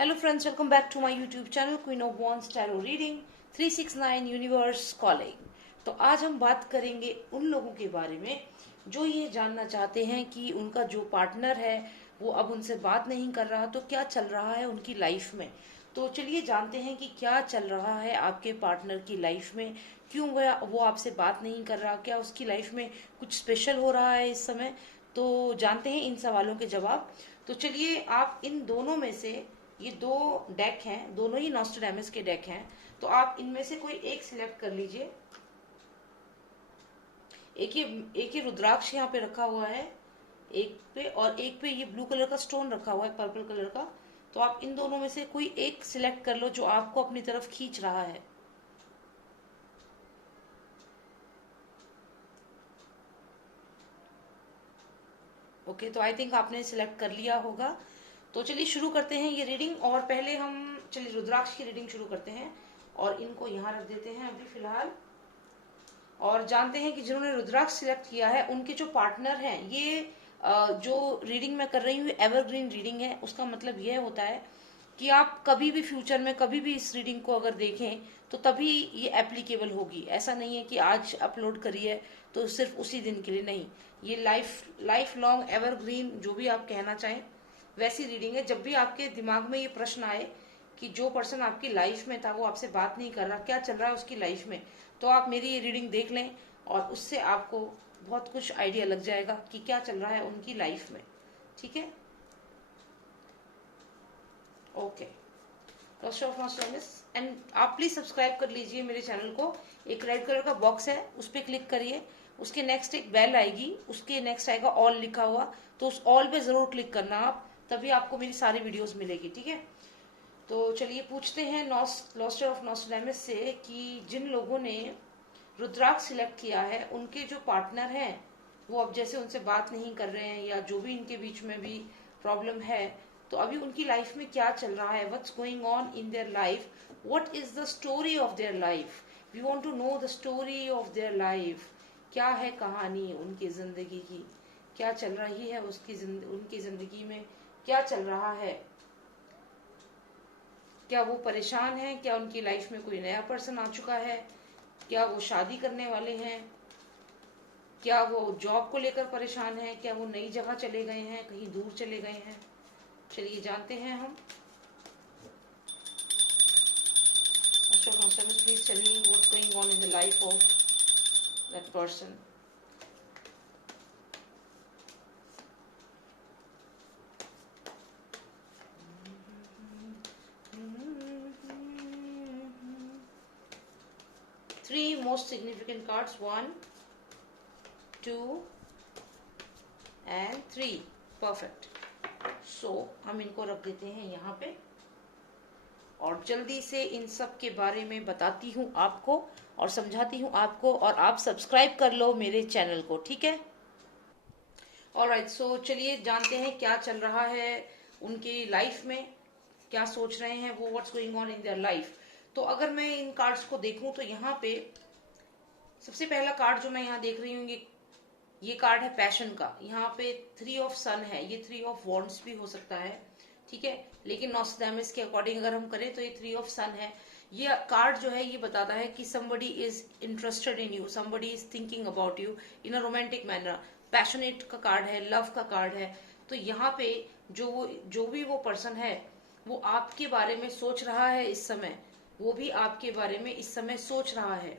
Hello friends, welcome back to my YouTube channel Queen of Wands Tarot Reading 369 Universe Calling। तो आज हम बात करेंगे उन लोगों के बारे में जो ये जानना चाहते हैं कि उनका जो पार्टनर है वो अब उनसे बात नहीं कर रहा, तो क्या चल रहा है उनकी लाइफ में। तो चलिए जानते हैं कि क्या चल रहा है आपके पार्टनर की लाइफ में, क्यों वो आपसे बात नहीं कर रहा, क्या उसकी लाइफ में कुछ स्पेशल हो रहा है इस समय। तो जानते हैं इन सवालों के जवाब। तो चलिए आप इन दोनों में से, ये दो डेक हैं, दोनों ही नॉस्ट्रेडामस के डेक हैं, तो आप इनमें से कोई एक सिलेक्ट कर लीजिए। एक ही रुद्राक्ष यहाँ पे रखा हुआ है एक पे, और एक पे ये ब्लू कलर का स्टोन रखा हुआ है पर्पल कलर का। तो आप इन दोनों में से कोई एक सिलेक्ट कर लो जो आपको अपनी तरफ खींच रहा है। ओके, तो आई थिंक आपने सिलेक्ट कर लिया होगा। तो चलिए शुरू करते हैं ये रीडिंग। और पहले हम चलिए रुद्राक्ष की रीडिंग शुरू करते हैं और इनको यहाँ रख देते हैं अभी फिलहाल। और जानते हैं कि जिन्होंने रुद्राक्ष सिलेक्ट किया है उनके जो पार्टनर हैं, ये जो रीडिंग मैं कर रही हूँ एवरग्रीन रीडिंग है। उसका मतलब यह होता है कि आप कभी भी फ्यूचर में कभी भी इस रीडिंग को अगर देखें तो तभी ये एप्लीकेबल होगी। ऐसा नहीं है कि आज अपलोड करी है तो सिर्फ उसी दिन के लिए, नहीं। ये लाइफ लॉन्ग एवरग्रीन, जो भी आप कहना चाहें वैसी रीडिंग है। जब भी आपके दिमाग में ये प्रश्न आए कि जो पर्सन आपकी लाइफ में था वो आपसे बात नहीं कर रहा, क्या चल रहा है उसकी लाइफ में, तो आप मेरी ये रीडिंग देख लें और उससे आपको बहुत कुछ आइडिया लग जाएगा कि क्या चल रहा है उनकी लाइफ में। ठीक है, ओके। एंड आप प्लीज सब्सक्राइब कर लीजिए मेरे चैनल को। एक रेड कलर का बॉक्स है, उस पर क्लिक करिए, उसके नेक्स्ट एक बेल आएगी, उसके नेक्स्ट आएगा ऑल लिखा हुआ, तो उस ऑल पे जरूर क्लिक करना आप, तभी आपको मेरी सारी वीडियोस मिलेगी। ठीक है, तो चलिए पूछते हैं लॉस्टर ऑफ नॉस्ट्रेडामस से कि जिन लोगों ने रुद्राक्ष सिलेक्ट किया है उनके जो पार्टनर हैं वो अब जैसे उनसे बात नहीं कर रहे हैं, या जो भी इनके बीच में भी प्रॉब्लम है, तो अभी उनकी लाइफ में क्या चल रहा है, what's going on in their life, what is the story of their life. We want to know the story of their life. क्या है कहानी उनकी जिंदगी की, क्या चल रही है उनकी जिंदगी में, क्या चल रहा है, क्या वो परेशान है, क्या उनकी लाइफ में कोई नया पर्सन आ चुका है, क्या वो शादी करने वाले हैं, क्या वो जॉब को लेकर परेशान है, क्या वो नई जगह चले गए हैं, कहीं दूर चले गए हैं। चलिए जानते हैं हम। Please tell me what's going on in the life of that person. Three most significant cards, 1, 2 and 3, perfect। So हम इनको रख देते हैं यहाँ पे और जल्दी से इन सब के बारे में बताती हूँ आपको और समझाती हूँ आपको, और आप सब्सक्राइब कर लो मेरे चैनल को। ठीक है, ऑलराइट। सो चलिए जानते हैं क्या चल रहा है उनकी लाइफ में, क्या सोच रहे हैं वो, what's going on in their life. तो अगर मैं इन कार्ड्स को देखूं तो यहाँ पे सबसे पहला कार्ड जो मैं यहाँ देख रही हूँ, ये कार्ड है पैशन का। यहाँ पे 3 ऑफ सन है, ये 3 ऑफ वॉन्ड्स भी हो सकता है। ठीक है, लेकिन नॉस्ट्रेडामस के अकॉर्डिंग अगर हम करें तो ये 3 ऑफ सन है। ये कार्ड जो है ये बताता है कि somebody is interested in you, somebody is thinking about you in a romantic manner। Passionate का कार्ड है, लव का कार्ड है। तो यहाँ पे जो भी वो पर्सन है वो आपके बारे में सोच रहा है इस समय, वो भी आपके बारे में इस समय सोच रहा है।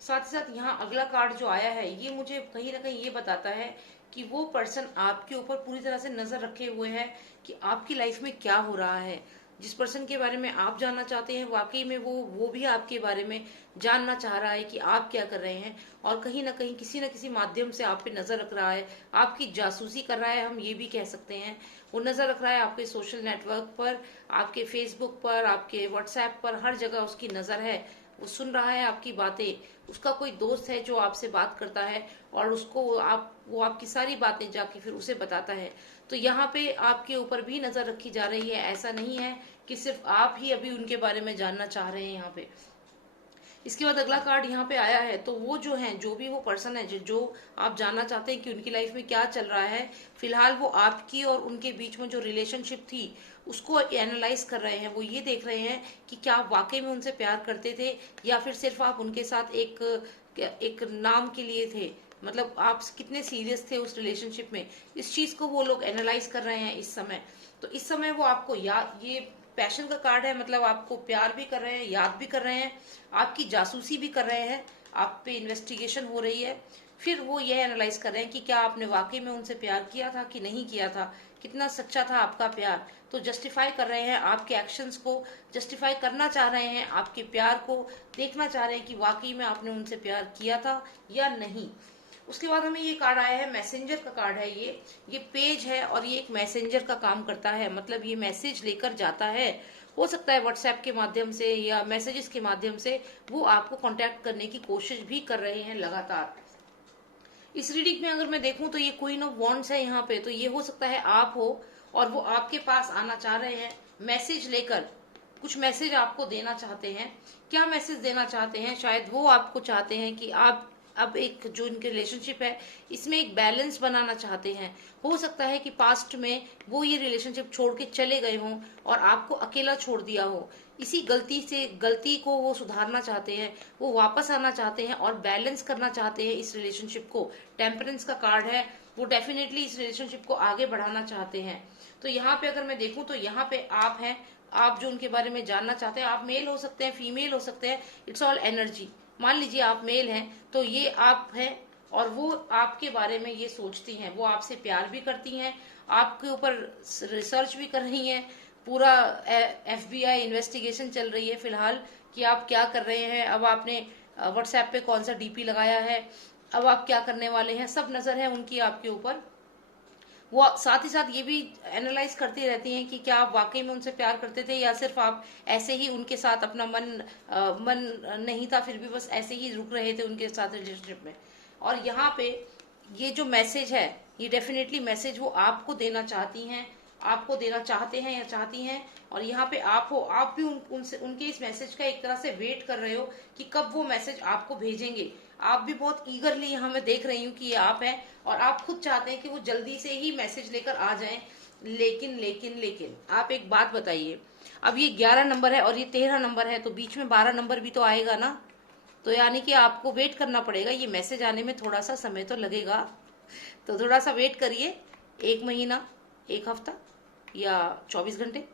साथ ही साथ यहाँ अगला कार्ड जो आया है ये मुझे कहीं ना कहीं ये बताता है कि वो पर्सन आपके ऊपर पूरी तरह से नजर रखे हुए है कि आपकी लाइफ में क्या हो रहा है। जिस पर्सन के बारे में आप जानना चाहते हैं वाकई में वो भी आपके बारे में जानना चाह रहा है कि आप क्या कर रहे हैं, और कहीं ना कहीं किसी न किसी माध्यम से आप पे नजर रख रहा है, आपकी जासूसी कर रहा है, हम ये भी कह सकते हैं। वो नजर रख रहा है आपके सोशल नेटवर्क पर, आपके फेसबुक पर, आपके व्हाट्सएप पर, हर जगह उसकी नजर है। वो सुन रहा है आपकी बातें। उसका कोई दोस्त है जो आपसे बात करता है और उसको वो आपकी सारी बातें जाके फिर उसे बताता है। तो यहाँ पे आपके ऊपर भी नजर रखी जा रही है। ऐसा नहीं है कि सिर्फ आप ही अभी उनके बारे में जानना चाह रहे हैं यहाँ पे। इसके बाद अगला कार्ड यहाँ पे आया है, तो वो जो है, जो भी वो पर्सन है जो आप जानना चाहते हैं कि उनकी लाइफ में क्या चल रहा है, फिलहाल वो आपकी और उनके बीच में जो रिलेशनशिप थी उसको एनालाइज कर रहे हैं। वो ये देख रहे हैं कि क्या आप वाकई में उनसे प्यार करते थे या फिर सिर्फ आप उनके साथ एक नाम के लिए थे, मतलब आप कितने सीरियस थे उस रिलेशनशिप में। इस चीज को वो लोग एनालाइज कर रहे हैं इस समय। तो इस समय वो आपको ये पैशन का कार्ड है, मतलब आपको प्यार भी कर रहे हैं, याद भी कर रहे हैं, आपकी जासूसी भी कर रहे हैं, आप पे इन्वेस्टिगेशन हो रही है। फिर वो ये एनालाइज कर रहे हैं कि क्या आपने वाकई में उनसे प्यार किया था कि नहीं किया था, कितना सच्चा था आपका प्यार। तो जस्टिफाई कर रहे हैं आपके एक्शंस को, जस्टिफाई करना चाह रहे हैं आपके प्यार को, देखना चाह रहे हैं कि वाकई में आपने उनसे प्यार किया था या नहीं। उसके बाद हमें ये कार्ड आया है, मैसेंजर का कार्ड है ये पेज है और ये एक मैसेंजर का काम करता है, मतलब ये मैसेज लेकर जाता है। हो सकता है व्हाट्सएप के माध्यम से या मैसेजेस के माध्यम से वो आपको कांटेक्ट करने की कोशिश भी कर रहे हैं लगातार। इस रीडिंग में अगर मैं देखूं तो ये क्वीन ऑफ वॉन्ड्स है यहाँ पे, तो ये हो सकता है आप हो और वो आपके पास आना चाह रहे हैं मैसेज लेकर, कुछ मैसेज आपको देना चाहते हैं। क्या मैसेज देना चाहते हैं? शायद वो आपको चाहते हैं कि आप अब एक जो इनके रिलेशनशिप है इसमें एक बैलेंस बनाना चाहते हैं। हो सकता है कि पास्ट में वो ये रिलेशनशिप छोड़ के चले गए हों और आपको अकेला छोड़ दिया हो। इसी गलती को वो सुधारना चाहते हैं, वो वापस आना चाहते हैं और बैलेंस करना चाहते हैं इस रिलेशनशिप को। टेम्परेंस का कार्ड है, वो डेफिनेटली इस रिलेशनशिप को आगे बढ़ाना चाहते हैं। तो यहाँ पे अगर मैं देखूं तो यहाँ पे आप हैं, आप जो उनके बारे में जानना चाहते हैं, आप मेल हो सकते हैं, फीमेल हो सकते हैं, इट्स ऑल एनर्जी। मान लीजिए आप मेल हैं तो ये आप हैं और वो आपके बारे में ये सोचती हैं, वो आपसे प्यार भी करती हैं, आपके ऊपर रिसर्च भी कर रही हैं। पूरा FBI इन्वेस्टिगेशन चल रही है फिलहाल कि आप क्या कर रहे हैं, अब आपने व्हाट्सएप पे कौन सा DP लगाया है, अब आप क्या करने वाले हैं, सब नजर है उनकी आपके ऊपर। वो साथ ही साथ ये भी एनालाइज करती रहती हैं कि क्या आप वाकई में उनसे प्यार करते थे या सिर्फ आप ऐसे ही उनके साथ अपना मन नहीं था, फिर भी बस ऐसे ही रुक रहे थे उनके साथ रिलेशनशिप में। और यहाँ पे ये जो मैसेज है ये डेफिनेटली मैसेज वो आपको देना चाहती हैं, आपको देना चाहते हैं या चाहती हैं। और यहाँ पे आप हो, आप भी उनके इस मैसेज का एक तरह से वेट कर रहे हो कि कब वो मैसेज आपको भेजेंगे। आप भी बहुत ईगरली यहाँ मैं देख रही हूँ कि ये आप हैं और आप खुद चाहते हैं कि वो जल्दी से ही मैसेज लेकर आ जाएं। लेकिन लेकिन लेकिन आप एक बात बताइए, अब ये 11 नंबर है और ये 13 नंबर है, तो बीच में 12 नंबर भी तो आएगा ना। तो यानी कि आपको वेट करना पड़ेगा, ये मैसेज आने में थोड़ा सा समय तो लगेगा। तो थोड़ा सा वेट करिए, 1 महीना, 1 हफ्ता या 24 घंटे,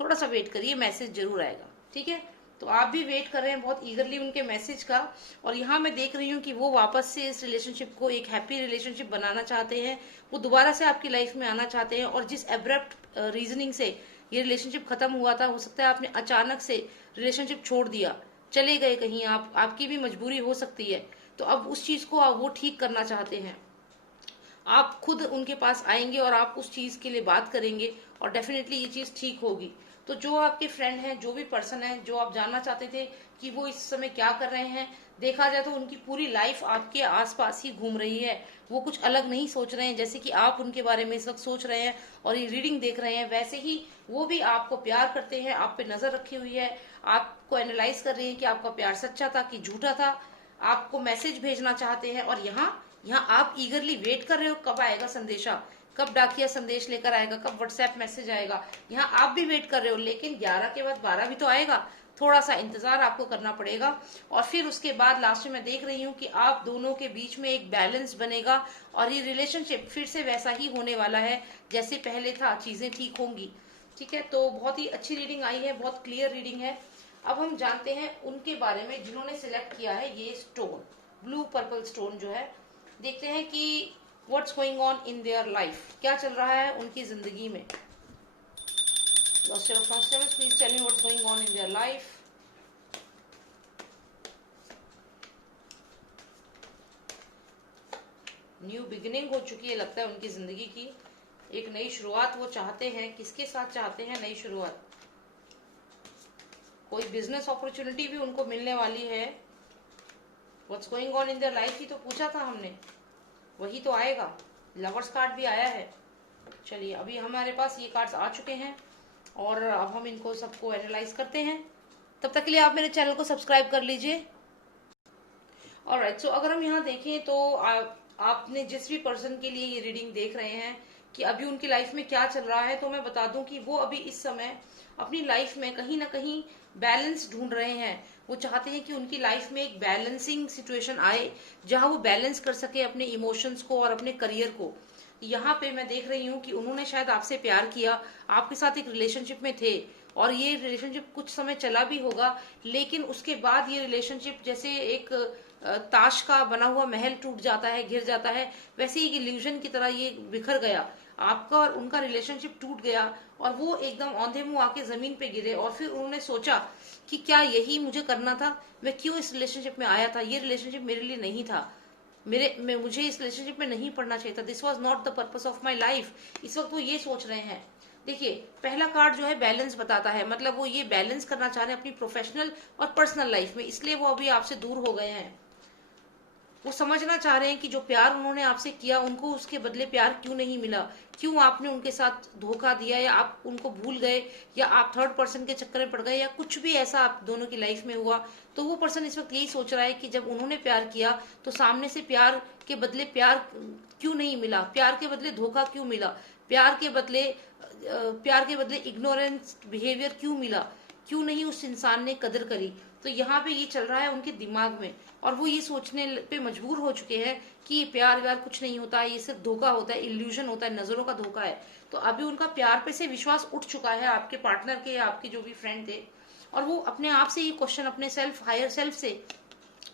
थोड़ा सा वेट करिए, मैसेज जरूर आएगा। ठीक है, तो आप भी वेट कर रहे हैं बहुत ईगरली उनके मैसेज का। और यहाँ मैं देख रही हूँ कि वो वापस से इस रिलेशनशिप को एक हैप्पी रिलेशनशिप बनाना चाहते हैं, वो दोबारा से आपकी लाइफ में आना चाहते हैं। और जिस एब्रप्ट रीजनिंग से ये रिलेशनशिप खत्म हुआ था, हो सकता है आपने अचानक से रिलेशनशिप छोड़ दिया, चले गए कहीं, आपकी भी मजबूरी हो सकती है। तो अब उस चीज को वो ठीक करना चाहते हैं। आप खुद उनके पास आएंगे और आप उस चीज के लिए बात करेंगे और डेफिनेटली ये चीज ठीक होगी। तो जो आपके फ्रेंड हैं, जो भी पर्सन है जो आप जानना चाहते थे कि वो इस समय क्या कर रहे हैं, देखा जाए तो उनकी पूरी लाइफ आपके आसपास ही घूम रही है। वो कुछ अलग नहीं सोच रहे हैं जैसे कि आप उनके बारे में इस वक्त सोच रहे हैं और ये रीडिंग देख रहे हैं, वैसे ही वो भी आपको प्यार करते हैं, आप पे नजर रखी हुई है, आपको एनालाइज कर रहे हैं कि आपका प्यार सच्चा था कि झूठा था, आपको मैसेज भेजना चाहते हैं। और यहाँ आप ईगरली वेट कर रहे हो कब आएगा संदेशा, कब डाकिया संदेश लेकर आएगा, कब व्हाट्सएप मैसेज आएगा। यहाँ आप भी वेट कर रहे हो, लेकिन 11 के बाद 12 भी तो आएगा, थोड़ा सा इंतजार आपको करना पड़ेगा। और फिर उसके बाद लास्ट में मैं देख रही हूँ कि आप दोनों के बीच में एक बैलेंस बनेगा और ये रिलेशनशिप फिर से वैसा ही होने वाला है जैसे पहले था, चीजें ठीक होंगी। ठीक है, तो बहुत ही अच्छी रीडिंग आई है, बहुत क्लियर रीडिंग है। अब हम जानते हैं उनके बारे में जिन्होंने सिलेक्ट किया है ये स्टोन, ब्लू पर्पल स्टोन जो है। देखते हैं कि what's going on in their life, क्या चल रहा है उनकी जिंदगी में। Please tell me what's going on in their life. New beginning हो चुकी है लगता है उनकी जिंदगी की, एक नई शुरुआत वो चाहते हैं। किसके साथ चाहते हैं नई शुरुआत? कोई बिजनेस अपॉर्चुनिटी भी उनको मिलने वाली है। What's going on in their life ही तो पूछा था हमने, वही तो आएगा। लवर्स कार्ड भी आया है। चलिए, अभी हमारे पास ये कार्ड्स आ चुके हैं और अब हम इनको सबको एनालाइज करते हैं। तब तक के लिए आप मेरे चैनल को सब्सक्राइब कर लीजिए। ऑलराइट, सो अगर हम यहाँ देखें तो आपने जिस भी पर्सन के लिए ये रीडिंग देख रहे हैं, कि अभी उनकी लाइफ में क्या चल रहा है, तो मैं बता दूं कि वो अभी इस समय अपनी लाइफ में कहीं ना कहीं बैलेंस ढूंढ रहे हैं। वो चाहते हैं कि उनकी लाइफ में एक बैलेंसिंग सिचुएशन आए, जहां वो बैलेंस कर सके अपने इमोशंस को और अपने करियर को। यहाँ पे मैं देख रही हूँ कि उन्होंने शायद आपसे प्यार किया, आपके साथ एक रिलेशनशिप में थे, और ये रिलेशनशिप कुछ समय चला भी होगा, लेकिन उसके बाद ये रिलेशनशिप जैसे एक ताश का बना हुआ महल टूट जाता है, गिर जाता है, वैसे ही एक इल्यूजन की तरह ये बिखर गया। आपका और उनका रिलेशनशिप टूट गया और वो एकदम औंधे मुंह आके जमीन पे गिरे, और फिर उन्होंने सोचा कि क्या यही मुझे करना था, मैं क्यों इस रिलेशनशिप में आया था, ये रिलेशनशिप मेरे लिए नहीं था, मुझे इस रिलेशनशिप में नहीं पढ़ना चाहिए था, this was not the purpose of my life. इस वक्त वो ये सोच रहे हैं। देखिए, पहला कार्ड जो है बैलेंस बताता है, मतलब वो ये बैलेंस करना चाह रहे हैं अपनी प्रोफेशनल और पर्सनल लाइफ में, इसलिए वो अभी आपसे दूर हो गए हैं। वो समझना चाह रहे हैं कि जो प्यार उन्होंने आपसे किया, उनको उसके बदले प्यार क्यों नहीं मिला, क्यों आपने उनके साथ धोखा दिया, या आप उनको भूल गए, या आप थर्ड पर्सन के चक्कर में पड़ गए, या कुछ भी ऐसा आप दोनों की लाइफ में हुआ। तो वो पर्सन इस वक्त यही सोच रहा है कि जब उन्होंने प्यार किया तो सामने से प्यार के बदले प्यार क्यों नहीं मिला, प्यार के बदले धोखा क्यों मिला, प्यार के बदले इग्नोरेंस बिहेवियर क्यों मिला, क्यों नहीं उस इंसान ने कदर करी। तो यहाँ पे ये चल रहा है उनके दिमाग में, और वो ये सोचने पे मजबूर हो चुके हैं कि ये प्यार व्यार कुछ नहीं होता है, ये सिर्फ धोखा होता है, इल्यूजन होता है, नजरों का धोखा है। तो अभी उनका प्यार पे से विश्वास उठ चुका है आपके पार्टनर के या आपके जो भी फ्रेंड थे, और वो अपने आप से ये क्वेश्चन, अपने सेल्फ, हायर सेल्फ से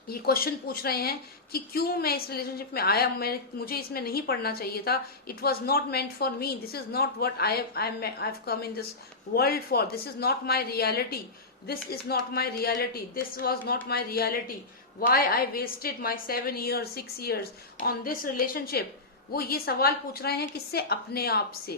ये क्वेश्चन पूछ रहे हैं कि क्यों मैं इस रिलेशनशिप में आया, मुझे इसमें नहीं पढ़ना चाहिए था, it was not meant for me, this is not what I have come in this world for, this is not my reality, this is not my reality, this was not my reality, why I wasted my 7 years 6 years on this relationship। वो ये सवाल पूछ रहे हैं किससे, अपने आप से,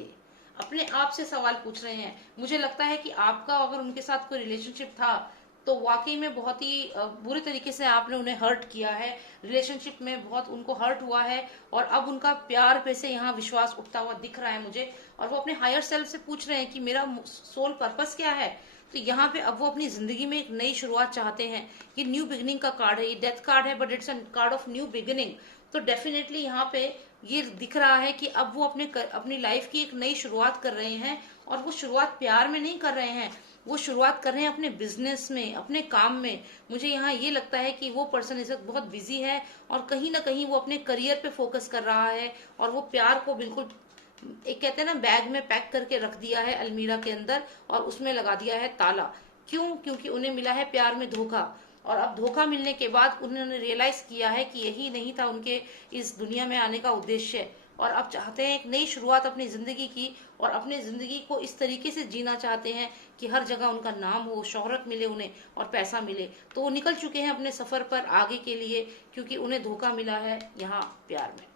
अपने आप से सवाल पूछ रहे हैं। मुझे लगता है कि आपका अगर उनके साथ कोई रिलेशनशिप था तो वाकई में बहुत ही बुरे तरीके से आपने उन्हें हर्ट किया है, रिलेशनशिप में बहुत उनको हर्ट हुआ है, और अब उनका प्यार पे से यहाँ विश्वास उठता हुआ दिख रहा है मुझे, और वो अपने हायर सेल्फ से पूछ रहे हैं कि मेरा सोल पर्पस क्या है। तो यहाँ पे अब वो अपनी जिंदगी में एक नई शुरुआत चाहते हैं। ये न्यू बिगिनिंग का कार्ड है, ये डेथ कार्ड है, but it's a card of new beginning. तो डेफिनेटली यहाँ पे ये दिख रहा है कि अब वो अपनी लाइफ की एक नई शुरुआत कर रहे हैं, और वो शुरुआत प्यार में नहीं कर रहे हैं, वो शुरुआत कर रहे हैं अपने बिजनेस में, अपने काम में। मुझे यहाँ ये लगता है कि वो पर्सन इस वक्त बहुत बिजी है, और कहीं ना कहीं वो अपने करियर पे फोकस कर रहा है, और वो प्यार को बिल्कुल एक कहते हैं ना बैग में पैक करके रख दिया है अलमीरा के अंदर, और उसमें लगा दिया है ताला। क्यों? क्योंकि उन्हें मिला है प्यार में धोखा, और अब धोखा मिलने के बाद उन्होंने रियलाइज किया है कि यही नहीं था उनके इस दुनिया में आने का उद्देश्य, और अब चाहते हैं एक नई शुरुआत अपनी जिंदगी की, और अपनी जिंदगी को इस तरीके से जीना चाहते हैं कि हर जगह उनका नाम हो, शोहरत मिले उन्हें, और पैसा मिले। तो वो निकल चुके हैं अपने सफर पर आगे के लिए, क्योंकि उन्हें धोखा मिला है यहाँ प्यार में।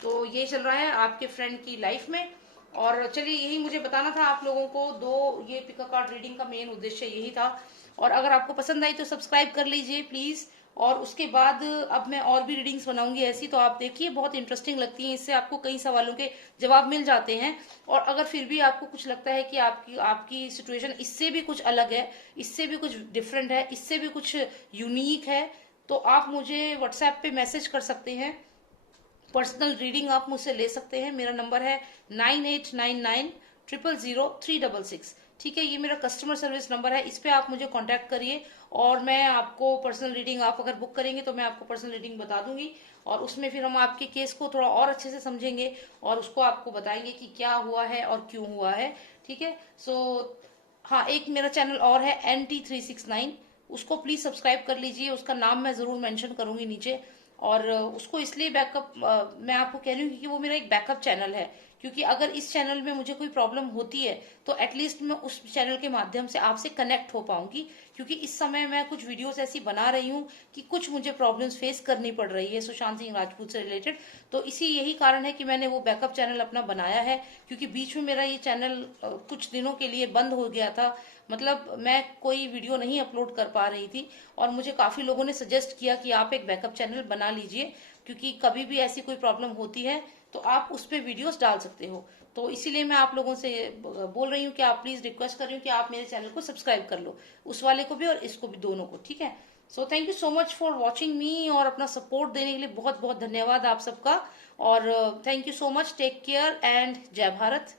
तो ये चल रहा है आपके फ्रेंड की लाइफ में। और चलिए, यही मुझे बताना था आप लोगों को, ये पिक अ कार्ड रीडिंग का मेन उद्देश्य यही था। और अगर आपको पसंद आई तो सब्सक्राइब कर लीजिए प्लीज, और उसके बाद अब मैं और भी रीडिंग्स बनाऊंगी ऐसी, तो आप देखिए, बहुत इंटरेस्टिंग लगती हैं, इससे आपको कई सवालों के जवाब मिल जाते हैं। और अगर फिर भी आपको कुछ लगता है कि आपकी सिचुएशन इससे भी कुछ अलग है, इससे भी कुछ डिफरेंट है, इससे भी कुछ यूनिक है, तो आप मुझे व्हाट्सएप पे मैसेज कर सकते हैं, पर्सनल रीडिंग आप मुझसे ले सकते हैं। मेरा नंबर है 9899000366। ठीक है, ये मेरा कस्टमर सर्विस नंबर है, इस पे आप मुझे कांटेक्ट करिए, और मैं आपको पर्सनल रीडिंग, आप अगर बुक करेंगे तो मैं आपको पर्सनल रीडिंग बता दूंगी, और उसमें फिर हम आपके केस को थोड़ा और अच्छे से समझेंगे, और उसको आपको बताएंगे कि क्या हुआ है और क्यों हुआ है। ठीक है, हाँ, एक मेरा चैनल और है NT369, उसको प्लीज सब्सक्राइब कर लीजिए, उसका नाम मैं जरूर मेंशन करूंगी नीचे। और उसको इसलिए बैकअप मैं आपको कह रही हूँ क्योंकि वो मेरा एक बैकअप चैनल है, क्योंकि अगर इस चैनल में मुझे कोई प्रॉब्लम होती है तो एटलीस्ट मैं उस चैनल के माध्यम से आपसे कनेक्ट हो पाऊंगी, क्योंकि इस समय मैं कुछ वीडियोस ऐसी बना रही हूँ कि कुछ मुझे प्रॉब्लम्स फेस करनी पड़ रही है सुशांत सिंह राजपूत से रिलेटेड। तो यही कारण है कि मैंने वो बैकअप चैनल अपना बनाया है, क्योंकि बीच में मेरा ये चैनल कुछ दिनों के लिए बंद हो गया था, मतलब मैं कोई वीडियो नहीं अपलोड कर पा रही थी, और मुझे काफी लोगों ने सजेस्ट किया कि आप एक बैकअप चैनल बना लीजिए, क्योंकि कभी भी ऐसी कोई प्रॉब्लम होती है तो आप उस पर वीडियोस डाल सकते हो। तो इसीलिए मैं आप लोगों से बोल रही हूँ कि आप प्लीज, रिक्वेस्ट कर रही हूँ कि आप मेरे चैनल को सब्सक्राइब कर लो, उस वाले को भी और इसको भी, दोनों को। ठीक है, so thank you so much for watching मी, और अपना सपोर्ट देने के लिए बहुत बहुत धन्यवाद आप सबका। और thank you so much, take care and जय भारत।